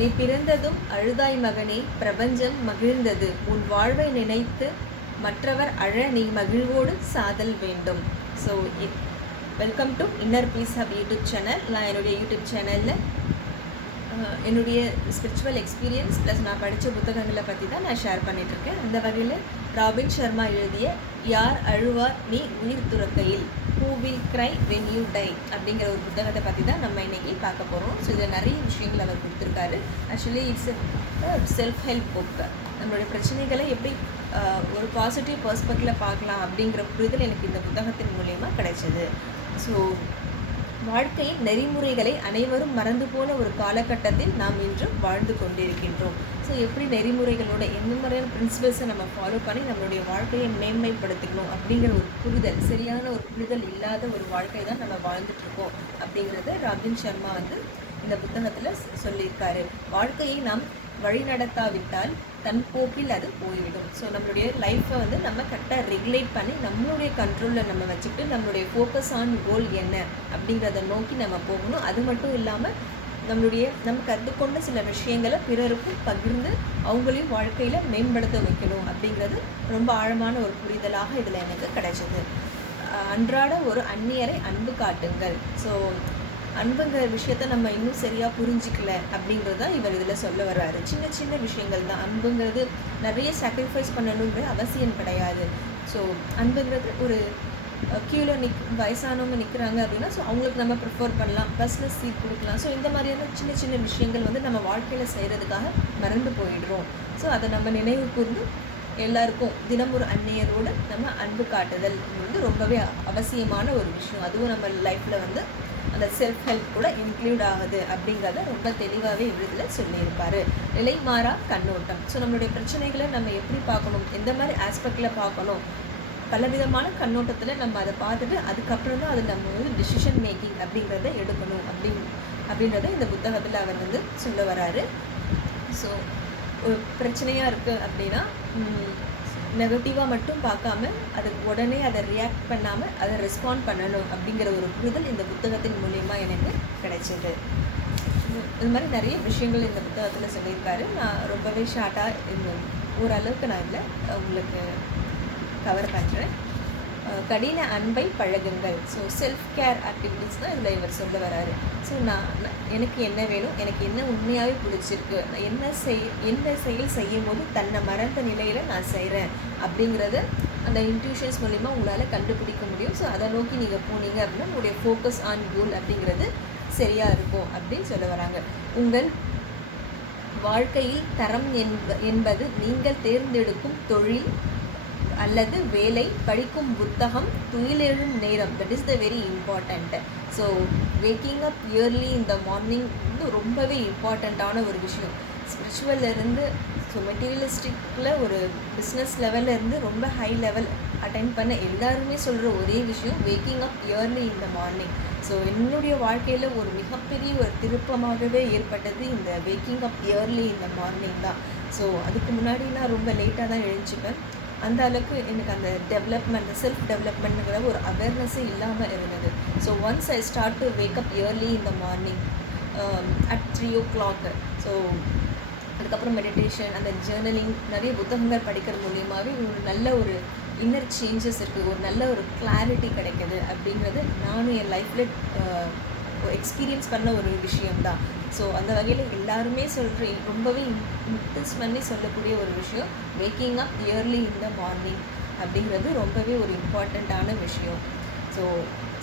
நீ பிறந்ததும் அழுதாய் மகனே, பிரபஞ்சம் மகிழ்ந்தது. உன் வாழ்வை நினைத்து மற்றவர் அழ நீ மகிழ்வோடு சாதல் வேண்டும். So welcome to inner piece hub YouTube channel. நான் என்னுடைய யூடியூப் சேனலில் என்னுடைய ஸ்பிரிச்சுவல் எக்ஸ்பீரியன்ஸ் ப்ளஸ் நான் படித்த புத்தகங்களை பற்றி தான் நான் ஷேர் பண்ணிகிட்ருக்கேன். அந்த வகையில் ராபின் சர்மா எழுதிய யார் அழுவார் நீ உயிர் துறக்கையில், who will cry when you die அப்படிங்கிற ஒரு புத்தகத்தை பற்றி தான் நம்ம இன்றைக்கி பார்க்க போகிறோம். ஸோ இதில் நிறைய விஷயங்கள் அவர் கொடுத்துருக்காரு. Actually it's self help book. நம்மளுடைய பிரச்சனைகளை எப்படி ஒரு பாசிட்டிவ் பர்ஸ்பெக்டிவில் பார்க்கலாம் அப்படிங்கிற புரிதல் எனக்கு இந்த புத்தகத்தின் மூலயமா கிடைச்சது. ஸோ வாழ்க்கையின் நெறிமுறைகளை அனைவரும் மறந்து போன ஒரு காலகட்டத்தில் நாம் இன்று வாழ்ந்து கொண்டிருக்கின்றோம். ஸோ எப்படி நெறிமுறைகளோட எந்த மாதிரியான பிரின்சிபல்ஸை நம்ம ஃபாலோ பண்ணி நம்மளுடைய வாழ்க்கையை மேன்மைப்படுத்திக்கணும் அப்படிங்கிற ஒரு புரிதல், சரியான ஒரு புரிதல் இல்லாத ஒரு வாழ்க்கை தான் நம்ம வாழ்ந்துட்டுருக்கோம் அப்படிங்கிறத ராபின் சர்மா இந்த புத்தகத்தில் சொல்லியிருக்காரு. வாழ்க்கையை நாம் வழி நடத்தாவிட்டால் தன் போக்கில் அது போய்விடும். ஸோ நம்மளுடைய லைஃப்பை நம்ம கரெக்டாக ரெகுலேட் பண்ணி நம்மளுடைய கண்ட்ரோலில் நம்ம வச்சுக்கிட்டு நம்மளுடைய ஃபோக்கஸ் ஆன் கோல் என்ன அப்படிங்கிறத நோக்கி நம்ம போகணும். அது மட்டும் இல்லாமல் நம்ம கற்றுக்கொண்ட சில விஷயங்களை பிறருக்கும் பகிர்ந்து அவங்களையும் வாழ்க்கையில் மேம்படுத்த வைக்கணும் அப்படிங்கிறது ரொம்ப ஆழமான ஒரு புரிதலாக இதில் எனக்கு கிடைச்சது. அன்றாட ஒரு அந்நியரை அன்பு காட்டுங்கள். ஸோ அன்புங்கிற விஷயத்த நம்ம இன்னும் சரியாக புரிஞ்சிக்கல அப்படிங்கிறது தான் இவர் இதில் சொல்ல வர்றாரு. சின்ன சின்ன விஷயங்கள் தான். அன்புங்கிறது நிறைய சாக்ரிஃபைஸ் பண்ணணுங்கிற அவசியம் கிடையாது. ஸோ அன்புங்கிறது ஒரு க்யூவில் வயசானவங்க நிற்கிறாங்க அப்படின்னா ஸோ அவங்களுக்கு நம்ம ப்ரிஃபர் பண்ணலாம், பஸ்ஸில் சீட் கொடுக்கலாம். ஸோ இந்த மாதிரியான சின்ன சின்ன விஷயங்கள் நம்ம வாழ்க்கையில் செய்கிறதுக்காக மறந்து போயிடுறோம். ஸோ அதை நம்ம நினைவு கூர்ந்து எல்லாருக்கும் தினம் ஒரு அந்நியரோடு நம்ம அன்பு காட்டுதல் ரொம்பவே அவசியமான ஒரு விஷயம். அதுவும் நம்ம லைஃப்பில் அந்த செல்ஃப் ஹெல்ப் கூட இன்க்ளூட் ஆகுது அப்படிங்கிறத ரொம்ப தெளிவாகவே இதில் சொல்லியிருப்பார். நிலை மாறா கண்ணோட்டம். ஸோ நம்மளுடைய பிரச்சனைகளை நம்ம எப்படி பார்க்கணும், எந்த மாதிரி ஆஸ்பெக்டில் பார்க்கணும், பலவிதமான கண்ணோட்டத்தில் நம்ம அதை பார்த்துட்டு அதுக்கப்புறம் தான் அது நம்ம டிசிஷன் மேக்கிங் அப்படிங்கிறத எடுக்கணும் அப்படின்றத இந்த புத்தகத்தில் அவர் சொல்ல வராரு. ஸோ ஒரு பிரச்சனையாக இருக்குது அப்படின்னா நெகட்டிவாக மட்டும் பார்க்காம அதுக்கு உடனே அதை ரியாக்ட் பண்ணாமல் அதை ரெஸ்பாண்ட் பண்ணணும் அப்படிங்கிற ஒரு புரிதல் இந்த புத்தகத்தின் மூலயமா எனக்கு கிடைச்சிது. இது மாதிரி நிறைய விஷயங்கள் இந்த புத்தகத்தில் சொல்லியிருக்காரு. நான் ரொம்பவே ஷார்ட்டாக ஓரளவுக்கு நான் இல்லை உங்களுக்கு கவர் பண்ணுறேன். கடின அன்பை பழகுங்கள். ஸோ செல்ஃப் கேர் ஆக்டிவிட்டீஸ் தான் இதில் இவர் சொல்ல வராரு. ஸோ எனக்கு என்ன வேணும், எனக்கு என்ன உண்மையாகவே பிடிச்சிருக்கு, நான் என்ன செயல் செய்யும் போது தன்னை மறந்த நிலையில் நான் செய்கிறேன் அப்படிங்கிறத அந்த இன்ட்யூஷன்ஸ் மூலிமா உங்களால் கண்டுபிடிக்க முடியும். ஸோ அதை நோக்கி நீங்கள் போனீங்க அப்படின்னா உங்களுடைய ஃபோக்கஸ் ஆன் கோல் அப்படிங்கிறது சரியாக இருக்கும் அப்படின்னு சொல்ல வராங்க. உங்கள் வாழ்க்கையில் தரம் என்பது நீங்கள் தேர்ந்தெடுக்கும் தொழில் அல்லது வேலை, படிக்கும் புத்தகம், துயிலெழும் நேரம், that is the very important. So waking up yearly இந்த மார்னிங் ரொம்பவே இம்பார்ட்டண்ட்டான ஒரு விஷயம். ஸ்பிரிச்சுவல்லேருந்து ஸோ மெட்டீரியலிஸ்டிக்கில் ஒரு பிஸ்னஸ் லெவல்லேருந்து ரொம்ப ஹை லெவல் அட்டென்ட் பண்ண எல்லாருமே சொல்கிற ஒரே விஷயம் வேக்கிங் அப் இயர்லி இந்த மார்னிங். ஸோ என்னுடைய வாழ்க்கையில் ஒரு மிகப்பெரிய ஒரு திருப்பமாகவே ஏற்பட்டது இந்த வேக்கிங் அப் இயர்லி இந்த மார்னிங் தான். ஸோ அதுக்கு முன்னாடி நான் ரொம்ப லேட்டாக தான் எழுந்திருப்பேன். அந்த அளவுக்கு எனக்கு அந்த டெவலப்மெண்ட், செல்ஃப் டெவலப்மெண்ட்டுங்கிற ஒரு அவேர்னஸே இல்லாமல் இருந்தது. So once I start to wake up yearly இந்த மார்னிங் அட் 3 o'clock. ஸோ அதுக்கப்புறம் மெடிடேஷன், அந்த ஜேர்னலிங், நிறைய புத்தகங்கள் படிக்கிற மூலியமாகவே ஒரு நல்ல ஒரு இன்னர் சேஞ்சஸ் இருக்குது, ஒரு நல்ல ஒரு கிளாரிட்டி கிடைக்கிது அப்படிங்கிறது நானும் என் லைஃப்பில் எக்ஸ்பீரியன்ஸ் பண்ண ஒரு விஷயம்தான். ஸோ அந்த வகையில் எல்லாருமே ரொம்பவே இன்ட்ரெஸ் பண்ணி சொல்லக்கூடிய ஒரு விஷயம் வேக்கிங் அப் இயர்லி இந்த மார்னிங் அப்படிங்கிறது ரொம்பவே ஒரு இம்பார்ட்டண்ட்டான விஷயம். ஸோ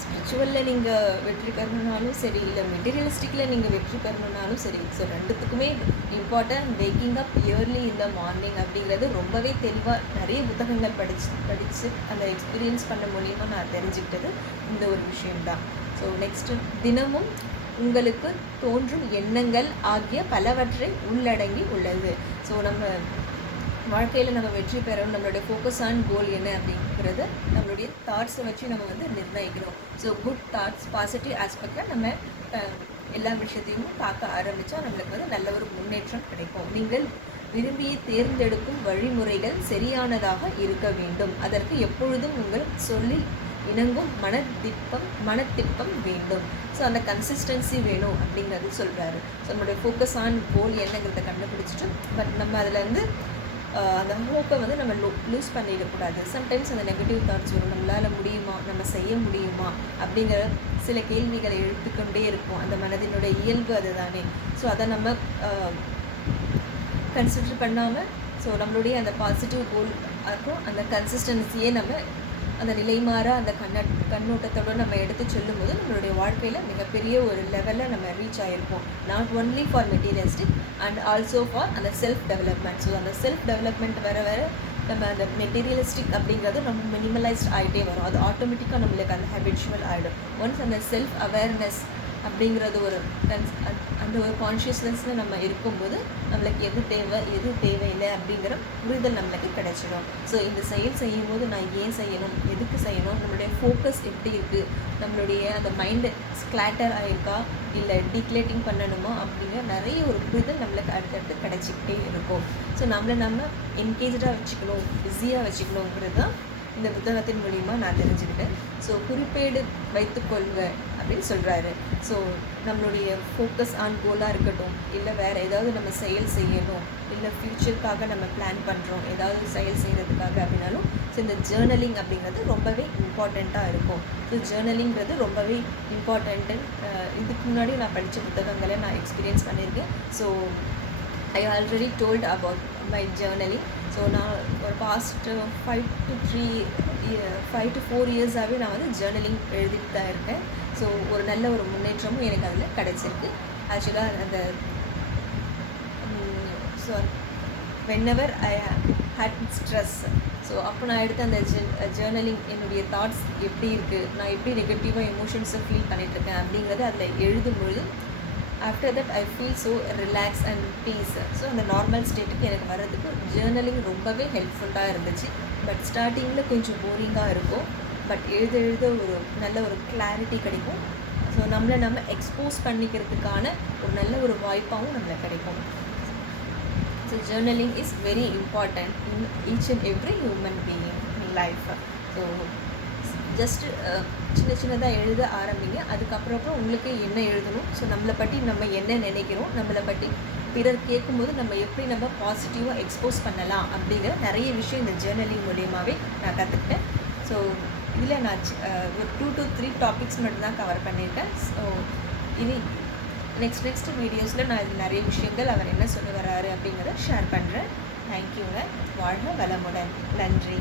ஸ்பிரிச்சுவலில் நீங்கள் வெற்றி பெறணுன்னாலும் சரி, இல்லை மெட்டீரியலிஸ்டிக்கில் நீங்கள் வெற்றி பெறணுன்னாலும் சரி, ஸோ ரெண்டுத்துக்குமே இம்பார்ட்டன்ட் வேக்கிங் அப் இயர்லி இந்த மார்னிங் அப்படிங்கிறது ரொம்பவே தெளிவாக நிறைய புத்தகங்கள் படித்து அந்த எக்ஸ்பீரியன்ஸ் பண்ண மூலியமாக நான் தெரிஞ்சுக்கிட்டது இந்த ஒரு விஷயம்தான். ஸோ நெக்ஸ்ட்டு தினமும் உங்களுக்கு தோன்றும் எண்ணங்கள் ஆகிய பலவற்றை உள்ளடங்கி உள்ளது. ஸோ நம்ம வாழ்க்கையில் நம்ம வெற்றி பெறணும், நம்மளுடைய ஃபோக்கஸ் ஆன் கோல் என்ன அப்படிங்கிறத நம்மளுடைய தாட்ஸை வச்சு நம்ம நிர்ணயிக்கிறோம். ஸோ குட் தாட்ஸ், பாசிட்டிவ் ஆஸ்பெக்டில் நம்ம எல்லா விஷயத்தையும் பார்க்க ஆரம்பித்தா நம்மளுக்கு நல்ல ஒரு முன்னேற்றம் கிடைக்கும். நீங்கள் விரும்பிய தேர்ந்தெடுக்கும் வழிமுறைகள் சரியானதாக இருக்க வேண்டும். அதற்கு எப்பொழுதும் உங்கள் சொல்லில் இணங்கும் மனத்திற்பம் வேண்டும். ஸோ அந்த கன்சிஸ்டன்சி வேணும் அப்படிங்கிறது சொல்கிறாரு. ஸோ நம்மளுடைய ஃபோக்கஸ் ஆன் கோல் என்னங்கிறத கண்டுபிடிச்சிட்டு பட் நம்ம அதில் வந்து அந்த ஹோப்பை வந்து நம்ம லூஸ் பண்ணிடக்கூடாது. சம்டைம்ஸ் அந்த நெகட்டிவ் தாட்ஸ் வரும். நம்மளால் முடியுமா, நம்ம செய்ய முடியுமா அப்படிங்கிற சில கேள்விகளை எழுப்பிக்கொண்டே இருக்கும். அந்த மனதினுடைய இயல்பு அது தானே. ஸோ அதை நம்ம கன்சிடர் பண்ணாமல் ஸோ நம்மளுடைய அந்த பாசிட்டிவ் கோல் அப்புறம் அந்த கன்சிஸ்டன்சியே நம்ம அந்த நிலைமாற அந்த கண்ணோட்டத்தோடு நம்ம எடுத்து சொல்லும்போது நம்மளுடைய வாழ்க்கையில் மிகப்பெரிய ஒரு லெவலில் நம்ம ரீச் ஆகிருப்போம். Not only for materialistic and also for அந்த செல்ஃப் டெவலப்மெண்ட். ஸோ அந்த செல்ஃப் டெவலப்மெண்ட் வர நம்ம அந்த மெட்டீரியலிஸ்டிக் அப்படிங்கிறது நம்ம மினிமலைஸ்ட் ஆகிட்டே வரும். அது ஆட்டோமேட்டிக்காக நம்மளுக்கு அந்த ஹேபிச்சுவல் ஆகிடும். ஒன்ஸ் அந்த செல்ஃப் அவேர்னஸ் அப்படிங்கிறது ஒரு அந்த ஒரு கான்ஷியஸ்னஸில் நம்ம இருக்கும்போது நம்மளுக்கு எது தேவை எது தேவையில்லை அப்படிங்கிற புரிதல் நம்மளுக்கு கிடைச்சிடும். ஸோ இந்த செயல் செய்யும்போது நான் ஏன் செய்யணும், எதுக்கு செய்யணும், நம்மளுடைய ஃபோக்கஸ் எப்படி இருக்குது, நம்மளுடைய அந்த மைண்டு ஸ்க்ளாட்டர் ஆகிருக்கா இல்லை டீக்ளேட்டிங் பண்ணணுமா அப்படிங்கிற நிறைய ஒரு புரிதல் நம்மளுக்கு அடுத்தடுத்து கிடைச்சிக்கிட்டே இருக்கும். ஸோ நம்ம என்கேஜாக வச்சுக்கணும், பிஸியாக வச்சுக்கணுங்கிறது தான் இந்த புத்தகத்தின் மூலிமா நான் தெரிஞ்சுக்கிட்டேன். ஸோ குறிப்பேடு வைத்துக்கொள்க அப்படின்னு சொல்கிறாரு. ஸோ நம்மளுடைய ஃபோக்கஸ் ஆன் கோலாக இருக்கட்டும், இல்லை வேறு ஏதாவது நம்ம செயல் செய்யணும், இல்லை ஃப்யூச்சருக்காக நம்ம பிளான் பண்ணுறோம் ஏதாவது செயல் செய்கிறதுக்காக அப்படின்னாலும் ஸோ இந்த ஜேர்னலிங் அப்படிங்கிறது ரொம்பவே இம்பார்ட்டண்ட்டாக இருக்கும். ஸோ ஜேர்னலிங்கிறது ரொம்பவே இம்பார்ட்டண்ட்டு. இதுக்கு முன்னாடி நான் படித்த புத்தகங்களை நான் எக்ஸ்பீரியன்ஸ் பண்ணியிருக்கேன். So I already told about my journaling. So நான் ஒரு பாஸ்ட் 5 to 4 இயர்ஸாகவே நான் வந்து ஜேர்னலிங் எழுதிட்டு தான் இருக்கேன். ஸோ ஒரு நல்ல ஒரு முன்னேற்றமும் எனக்கு அதில் கிடச்சிருக்கு. ஆக்சுவலாக அந்த so whenever I had stress so அப்போ நான் எடுத்த அந்த ஜேர்னலிங் என்னுடைய தாட்ஸ் எப்படி இருக்குது, நான் எப்படி நெகட்டிவாக எமோஷன்ஸை ஃபீல் பண்ணிகிட்ருக்கேன் அப்படிங்கிறது அதில் எழுதும்பொழுது after that I feel so relax and peace. So அந்த நார்மல் ஸ்டேட்டுக்கு எனக்கு வர்றதுக்கு ஜேர்னலிங் ரொம்பவே ஹெல்ப்ஃபுல்லாக இருந்துச்சு. பட் ஸ்டார்டிங்கில் கொஞ்சம் போரிங்காக இருக்கும். பட் எழுத ஒரு நல்ல ஒரு கிளாரிட்டி கிடைக்கும். ஸோ நம்ம எக்ஸ்போஸ் பண்ணிக்கிறதுக்கான ஒரு நல்ல ஒரு வாய்ப்பாகவும் நம்மளுக்கு கிடைக்கும். So journaling is very important in each and every human being in life. So just சின்னதாக எழுத ஆரம்பிங்க. அதுக்கப்புறம் உங்களுக்கு என்ன எழுதணும், ஸோ நம்மளை பற்றி நம்ம என்ன நினைக்கிறோம், நம்மளை பற்றி பிறர் கேட்கும்போது நம்ம எப்படி நம்ம பாசிட்டிவாக எக்ஸ்போஸ் பண்ணலாம் அப்படிங்கிற நிறைய விஷயம் இந்த ஜேர்னலிங் மூலியமாகவே நான் கற்றுக்கிட்டேன். ஸோ இதில் நான் ஒரு 2 to 3 டாபிக்ஸ் மட்டும்தான் கவர் பண்ணியிருக்கேன். ஸோ இனி நெக்ஸ்ட் வீடியோஸில் நான் இது நிறைய விஷயங்கள் அவர் என்ன சொல்ல வராரு அப்படிங்கிறத ஷேர் பண்ணுறேன். தேங்க்யூங்க. வாழ்க வளமுடன். நன்றி.